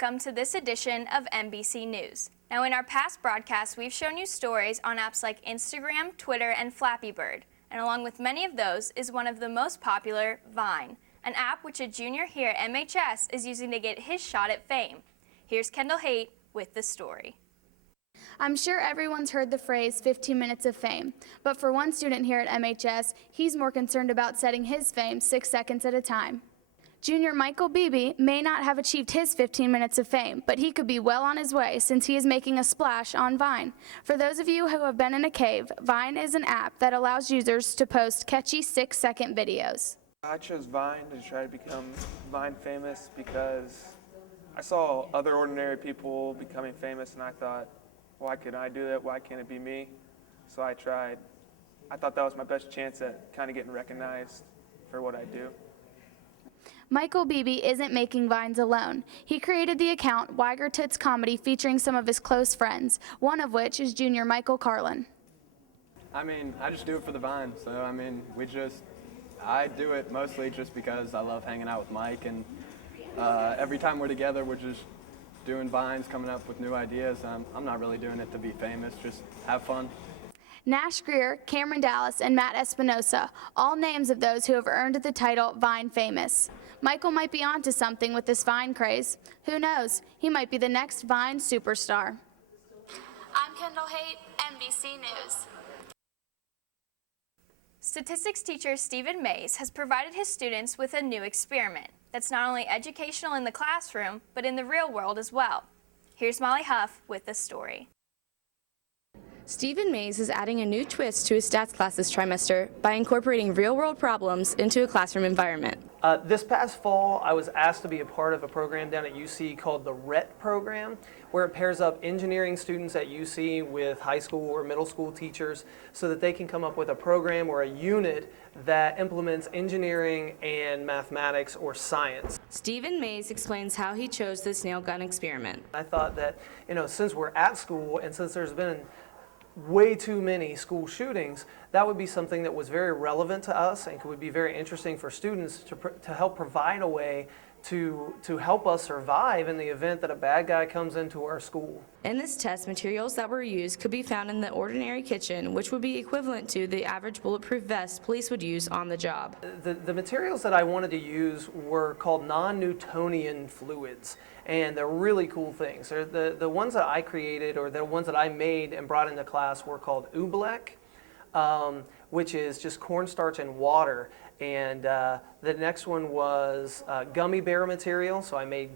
welcome to this edition of MBC News. Now, in our past broadcasts, we've shown you stories on apps like Instagram, Twitter, and Flappy Bird. And along with many of those is one of the most popular, Vine, an app which a junior here at MHS is using to get his shot at fame. Here's Kendall Haight with the story. I'm sure everyone's heard the phrase 15 minutes of fame, but for one student here at MHS, he's more concerned about setting his fame 6 seconds at a time. Junior Michael Beebe may not have achieved his 15 minutes of fame, but he could be well on his way since he is making a splash on Vine. For those of you who have been in a cave, Vine is an app that allows users to post catchy 6-second videos. I chose Vine to try to become Vine famous because I saw other ordinary people becoming famous and I thought, why couldn't I do that? Why can't it be me? So I tried. I thought that was my best chance at kind of getting recognized for what I do. Michael Beebe isn't making Vines alone. He created the account Weiger Tits Comedy featuring some of his close friends, one of which is junior Michael Carlin. I just do it for the Vine. So, I do it mostly just because I love hanging out with Mike, and every time we're together, we're just doing Vines, coming up with new ideas. I'm not really doing it to be famous, just have fun. Nash Greer, Cameron Dallas, and Matt Espinosa, all names of those who have earned the title Vine famous. Michael might be onto something with this Vine craze. Who knows? He might be the next Vine superstar. I'm Kendall Haight, MBC News. Statistics teacher Stephen Mays has provided his students with a new experiment that's not only educational in the classroom, but in the real world as well. Here's Molly Huff with the story. Stephen Mays is adding a new twist to his stats class this trimester by incorporating real-world problems into a classroom environment. This past fall, I was asked to be a part of a program down at UC called the RET program, where it pairs up engineering students at UC with high school or middle school teachers so that they can come up with a program or a unit that implements engineering and mathematics or science. Stephen Mays explains how he chose this nail gun experiment. I thought that, since we're at school and since there's been way too many school shootings, that would be something that was very relevant to us and would be very interesting for students to help provide a way to help us survive in the event that a bad guy comes into our school. In this test, materials that were used could be found in the ordinary kitchen, which would be equivalent to the average bulletproof vest police would use on the job. The materials that I wanted to use were called non-Newtonian fluids, and they're really cool things. The ones that I created, or the ones that I made and brought into class, were called oobleck, which is just cornstarch and water. And the next one was gummy bear material. So I made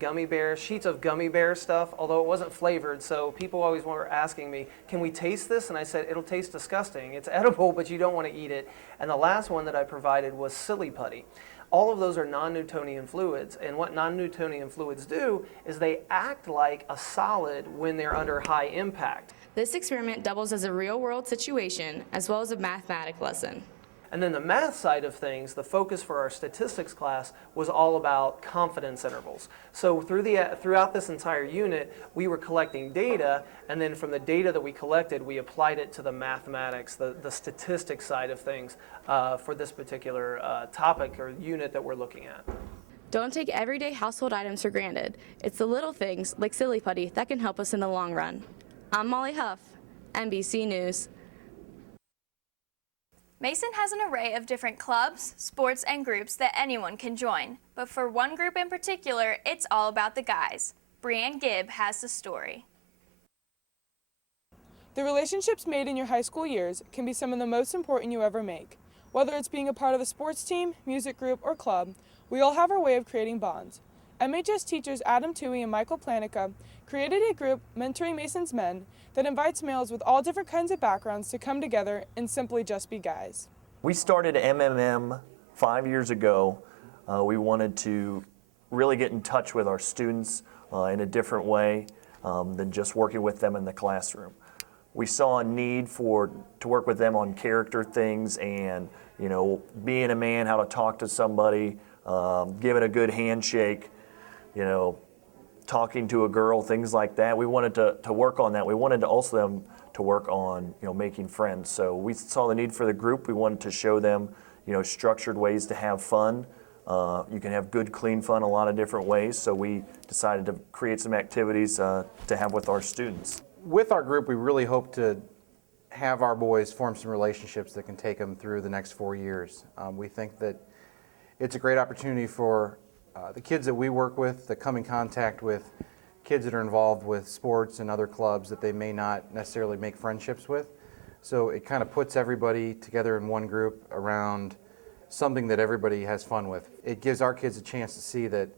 sheets of gummy bear stuff, although it wasn't flavored. So people always were asking me, can we taste this? And I said, it'll taste disgusting. It's edible, but you don't want to eat it. And the last one that I provided was silly putty. All of those are non-Newtonian fluids, and what non-Newtonian fluids do is they act like a solid when they're under high impact. This experiment doubles as a real-world situation as well as a mathematics lesson. And then the math side of things, the focus for our statistics class was all about confidence intervals. So throughout this entire unit, we were collecting data, and then from the data that we collected, we applied it to the mathematics, the statistics side of things for this particular topic or unit that we're looking at. Don't take everyday household items for granted. It's the little things, like silly putty, that can help us in the long run. I'm Molly Huff, MBC News. Mason has an array of different clubs, sports, and groups that anyone can join. But for one group in particular, it's all about the guys. Brianne Gibb has the story. The relationships made in your high school years can be some of the most important you ever make. Whether it's being a part of a sports team, music group, or club, we all have our way of creating bonds. MHS teachers Adam Toohey and Michael Planica created a group, Mentoring Mason's Men, that invites males with all different kinds of backgrounds to come together and simply just be guys. We started MMM 5 years ago. We wanted to really get in touch with our students in a different way than just working with them in the classroom. We saw a need to work with them on character things and, being a man, how to talk to somebody, giving a good handshake, talking to a girl, things like that. We wanted to work on that. We wanted to also them to work on, making friends. So we saw the need for the group. We wanted to show them, structured ways to have fun, You can have good, clean fun a lot of different ways, so we decided to create some activities to have with our students. With our group, we really hope to have our boys form some relationships that can take them through the next 4 years. We think that it's a great opportunity for the kids that we work with to come in contact with kids that are involved with sports and other clubs that they may not necessarily make friendships with. So it kind of puts everybody together in one group around something that everybody has fun with. It gives our kids a chance to see that,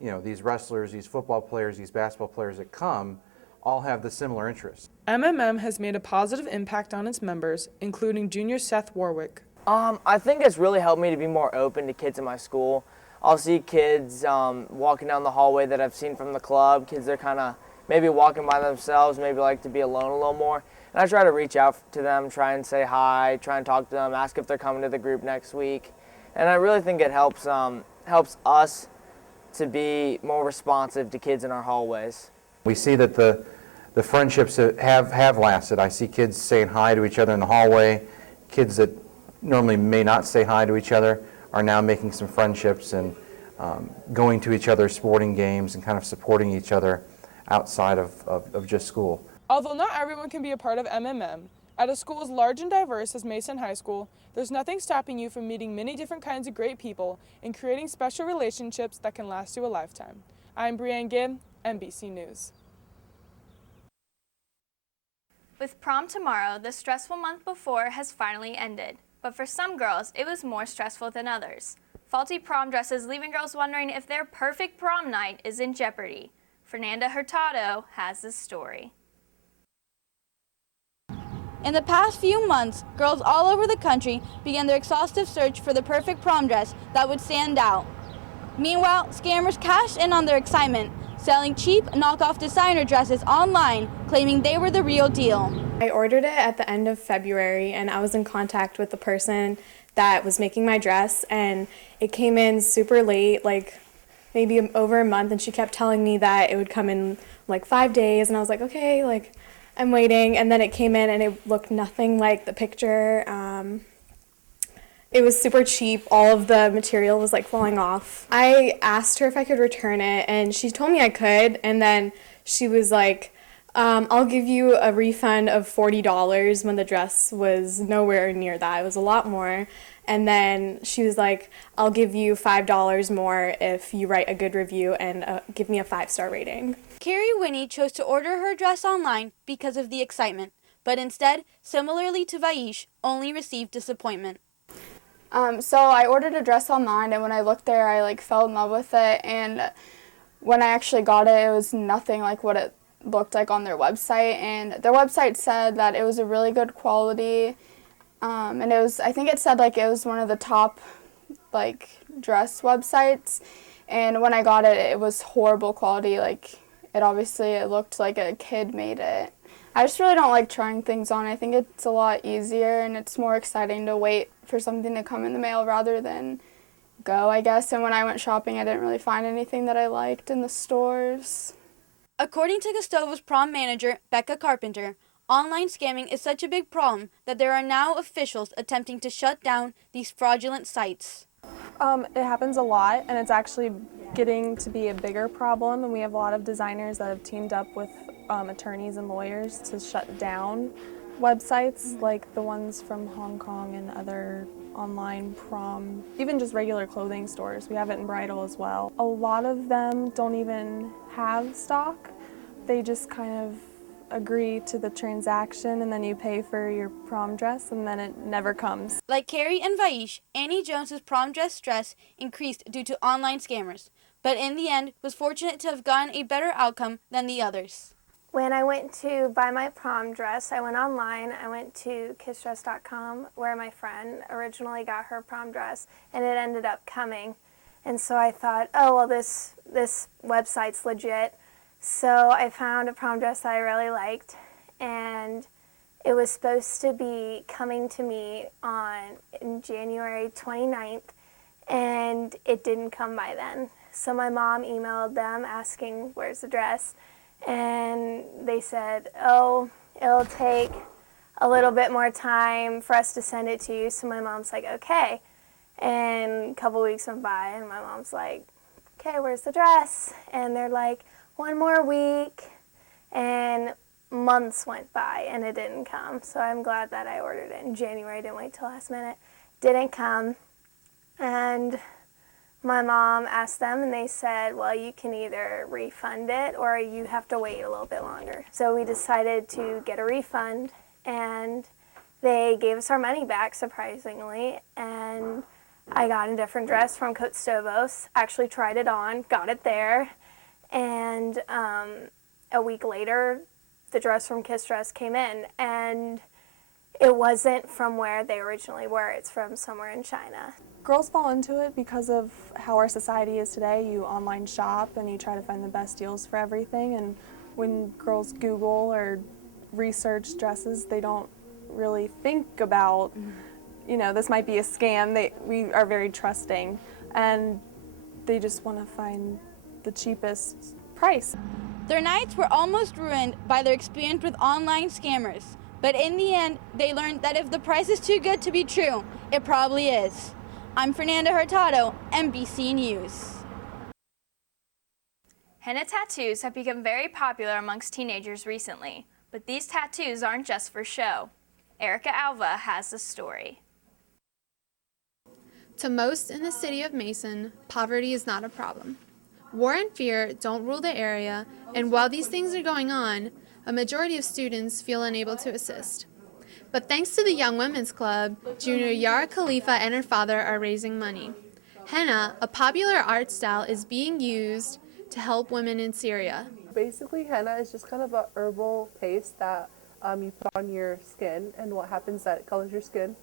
you know, these wrestlers, these football players, these basketball players that come all have the similar interests. MMM has made a positive impact on its members, including junior Seth Warwick. I think it's really helped me to be more open to kids in my school. I'll see kids walking down the hallway that I've seen from the club, kids that are kind of maybe walking by themselves, maybe like to be alone a little more. And I try to reach out to them, try and say hi, try and talk to them, ask if they're coming to the group next week. And I really think it helps us to be more responsive to kids in our hallways. We see that the friendships have lasted. I see kids saying hi to each other in the hallway. Kids that normally may not say hi to each other are now making some friendships and going to each other's sporting games and kind of supporting each other outside of just school. Although not everyone can be a part of MMM, at a school as large and diverse as Mason High School, there's nothing stopping you from meeting many different kinds of great people and creating special relationships that can last you a lifetime. I'm Brianne Gibb, MBC News. With prom tomorrow, the stressful month before has finally ended. But for some girls, it was more stressful than others. Faulty prom dresses leaving girls wondering if their perfect prom night is in jeopardy. Fernanda Hurtado has the story. In the past few months, girls all over the country began their exhaustive search for the perfect prom dress that would stand out. Meanwhile, scammers cashed in on their excitement, selling cheap knockoff designer dresses online, claiming they were the real deal. I ordered it at the end of February, and I was in contact with the person that was making my dress, and it came in super late, like maybe over a month, and she kept telling me that it would come in like 5 days, and I was like, okay, like I'm waiting. And then it came in and it looked nothing like the picture. It was super cheap. All of the material was like falling off. I asked her if I could return it, and she told me I could, and then she was like, I'll give you a refund of $40 when the dress was nowhere near that. It was a lot more. And then she was like, I'll give you $5 more if you write a good review and give me a 5-star rating. Carrie Winnie chose to order her dress online because of the excitement, but instead, similarly to Vaish, only received disappointment. So I ordered a dress online, and when I looked there, I fell in love with it, and when I actually got it, it was nothing like what it looked like on their website, and their website said that it was a really good quality, and it was, I think it said it was one of the top dress websites, and when I got it, it was horrible quality. It looked like a kid made it. I just really don't like trying things on. I think it's a lot easier and it's more exciting to wait for something to come in the mail rather than go, I guess. And when I went shopping, I didn't really find anything that I liked in the stores. According to Gustovo's prom manager, Becca Carpenter, online scamming is such a big problem that there are now officials attempting to shut down these fraudulent sites. It happens a lot, and it's actually getting to be a bigger problem, and we have a lot of designers that have teamed up with attorneys and lawyers to shut down websites like the ones from Hong Kong and other online prom, even just regular clothing stores. We have it in bridal as well. A lot of them don't even have stock. They just kind of agree to the transaction, and then you pay for your prom dress, and then it never comes. Like Carrie and Vaish, Annie Jones's prom dress stress increased due to online scammers, but in the end was fortunate to have gotten a better outcome than the others. When I went to buy my prom dress, I went online. I went to kissdress.com, where my friend originally got her prom dress, and it ended up coming. And so I thought, oh, well, this website's legit. So I found a prom dress that I really liked, and it was supposed to be coming to me on January 29th, and it didn't come by then. So my mom emailed them asking, where's the dress? And they said, oh, it'll take a little bit more time for us to send it to you. So my mom's like, okay. And a couple weeks went by, and my mom's like, okay, where's the dress? And they're like, 1 more week. And months went by, and it didn't come. So I'm glad that I ordered it in January. I didn't wait till last minute. Didn't come. And my mom asked them, and they said, well, you can either refund it or you have to wait a little bit longer. So we decided to get a refund, and they gave us our money back, surprisingly, and I got a different dress from Cote Stovos, actually tried it on, got it there, and a week later, the dress from Kiss Dress came in, and it wasn't from where they originally were. It's from somewhere in China. Girls fall into it because of how our society is today. You online shop and you try to find the best deals for everything, and when girls Google or research dresses, they don't really think about, you know, this might be a scam. We are very trusting, and they just want to find the cheapest price. Their nights were almost ruined by their experience with online scammers, but in the end, they learned that if the price is too good to be true, it probably is. I'm Fernanda Hurtado, MBC News. Henna tattoos have become very popular amongst teenagers recently, but these tattoos aren't just for show. Erica Alva has the story. To most in the city of Mason, poverty is not a problem. War and fear don't rule the area, and while these things are going on, a majority of students feel unable to assist. But thanks to the Young Women's Club, junior Yara Khalifa and her father are raising money. Henna, a popular art style, is being used to help women in Syria. Basically, henna is just kind of a herbal paste that you put on your skin, and what happens is that it colors your skin.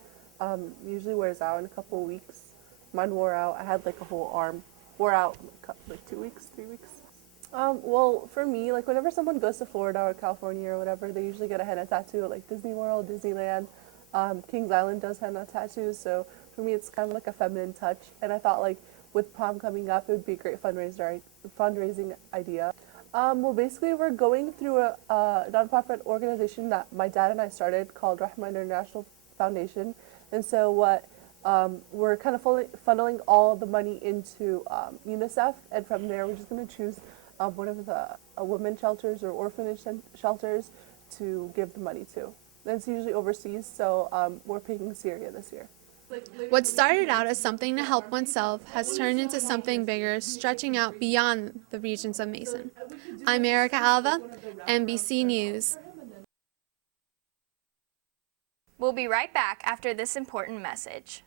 Usually wears out in a couple of weeks. Mine wore out. I had like a whole arm. Wore out like 2 weeks, 3 weeks. Well, for me, like whenever someone goes to Florida or California or whatever, they usually get a henna tattoo at like Disney World, Disneyland. Kings Island does henna tattoos, so for me it's kind of like a feminine touch. And I thought like with prom coming up, it would be a great fundraising idea. Well, basically we're going through a nonprofit organization that my dad and I started called Rahma International Foundation. And so what we're kind of funneling all the money into UNICEF, and from there we're just going to choose one of the women's shelters or orphanage shelters to give the money to. And it's usually overseas, so we're picking Syria this year. What started out as something to help oneself has turned into something bigger, stretching out beyond the regions of Mason. I'm Erica Alva, MBC News. We'll be right back after this important message.